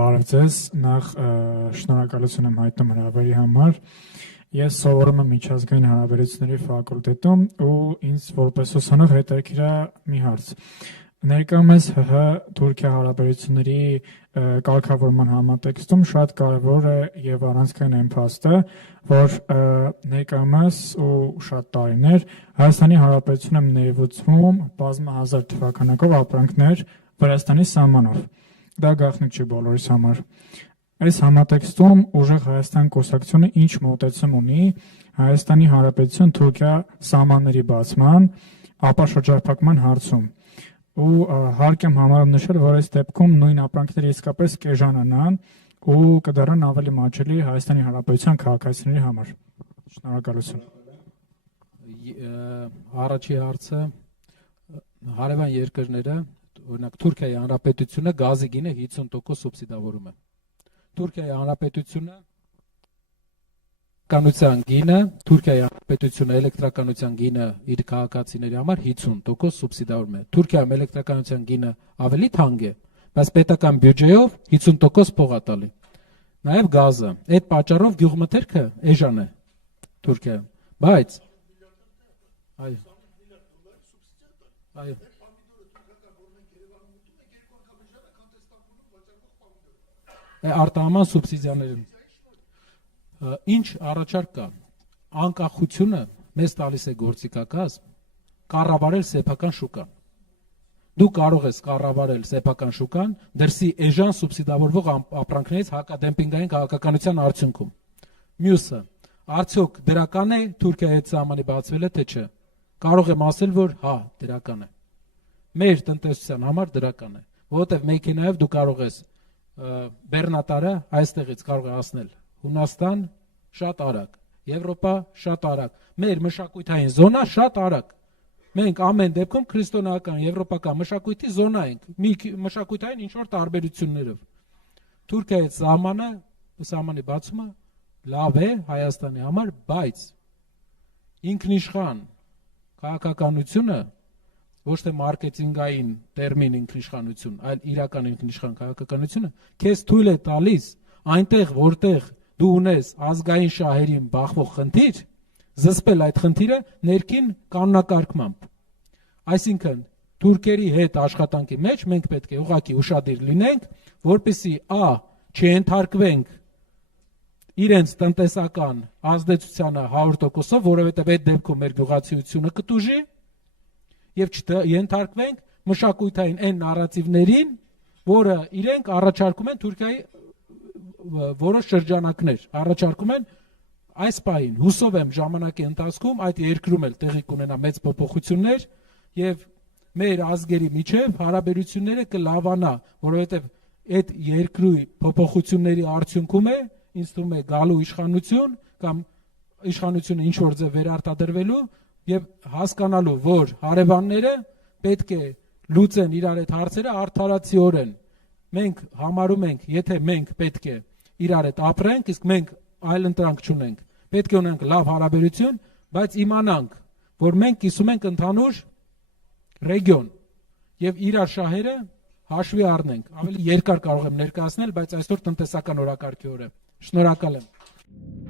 Բարև ձեզ, նախ շնորհակալություն եմ հայտնում հրավերի համար։ Ես սովորում եմ միջազգային հարաբերությունների ֆակուլտետում ու ինձ որպես ուսանող հետաքրքիր է մի հարց։ Ներկայումս ՀՀ-Թուրքիա հարաբերությունների կարգավորման համատեքստում շատ կարևոր է եւ առանցքային այն փաստը, որ ներկայումս ու շատ տարիներ Հայաստանի Հանրապետությունում ներվծվում բազմահազար թվականակով ապրանքներ Վրաստանի սահմանով։ Դա գաղտնիք չի բոլորիս համար։ Այս համատեքստում ուժեղ Հայաստան կուսակցությունը ինչ մոտեցում ունի Հայաստանի Հանրապետություն Թուրքիա սահմանների բացման, ապաշրջափակման հարցում։ Ու հարկ եմ համարում նշել, որ այս դեպքում նույն ապրանքները իսկապես կեժանանան ու կդառնան ավելի մատչելի Հայաստանի Հանրապետության քաղաքացիների համար։ Շնորհակալություն։ Առաջի հարցը հարևան երկրները, օրինակ Թուրքիայի Հանրապետությունը գազի գինը 50% սուբսիդավորում է։ Թուրքիայի Հանրապետությունը կանության գինը, Թուրքիայի Հանրապետությունը էլեկտրականության գինը իր քաղաքացիների համար 50% սուբսիդավորում է։ Թուրքիայում էլեկտրականության գինը ավելի թանկ է, բայց պետական բյուջեով 50% փող է տալի։ Նաև գազը։ Այդ պատճառով գյուղմթերքը էժան է Թուրքիայում, բայց այո արտահանման սուբսիդիաներին ինչ առաջարկ կա, անկախությունը մեզ տալիս է գործիքակազմ կառավարել սեփական շուկան։ Դու կարող ես կառավարել սեփական շուկան դրսի էժան սուբսիդավորվող ապրանքներից հակադեմպինգային քաղաքականության արդյունքում։ Մյուսը, արդյոք դրական է Թուրքիայի հետ սահմանի բացվելը, թե չէ։ Կարող եմ ասել, որ հա, դրական է։ Մեր տնտեսության համար դրական է, որովհետև մեքենայով դու կարող ես բեռնատարը այստեղից կարող է հասնել Հունաստան շատ արագ, Եվրոպա շատ արագ, մեր մշակութային զոնա շատ արագ։ Մենք ամեն դեպքում քրիստոնեական եվրոպական մշակույթի զոնա ենք, մի մշակութային ինչ-որ տարբերություններով։ Թուրքիայի սահմանի բացումը լավ է Հայաստանի համար, բայց ինքնիշխան քաղաքականությունը ոչ թե մարքեթինգային տերմին ինքնիշխանություն, այլ իրական ինքնիշխան քաղաքականությունը քեզ թույլ է տալիս այնտեղ, որտեղ դու ունես ազգային շահերին բախվող խնդիր, զսպել այդ խնդիրը ներքին կանոնակարգմամբ։ Այսինքն, թուրքերի հետ աշխատանքի մեջ մենք պետք է ուղղակի ուշադիր լինենք, որպեսզի չենթարկվենք իրենց տնտեսական ազդեցությանը 100%-ով, որովհետև այդ դեպքում մեր գյուղացիությունը կտուժի, եւ չենթարկվենք մշակութային այն նարատիվներին, որը իրենք առաջարկում են Թուրքիայի որոշ շրջանակներ, առաջարկում են այս պահին, հուսով եմ ժամանակի ընթացքում այդ երկրում էլ տեղի կունենա մեծ փոփոխություններ եւ մեր ազգերի միջև հարաբերությունները կլավանա, որովհետեւ այդ երկրի փոփոխությունների արդյունքում է ինձ թվում է գալու իշխանություն կամ իշխանությունը ինչ որ ձև վերարտադրվելու եւ հասկանալու, որ հարևանները պետք է լուծեն իրար այդ հարցերը արդարացիորեն։ Մենք համարում ենք, եթե մենք պետք է իրար հետ ապրենք, իսկ մենք այլընտրանք չունենք, պետք է ունենք լավ հարաբերություն, բայց իմանանք, որ մենք կիսում ենք ընդհանուր ռեգիոն եւ իրար շահերը հաշվի առնենք։ Ավելի երկար կարող եմ ներկայացնել, բայց այսօր տնտեսական օրակարգի օր է։ Շնորհակալ եմ։